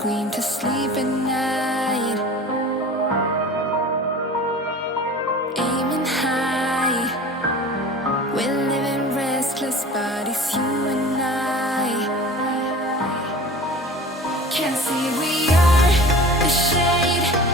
scream to sleep at night. Aiming high, we're living restless bodies, you and I. Can't see we are the shade.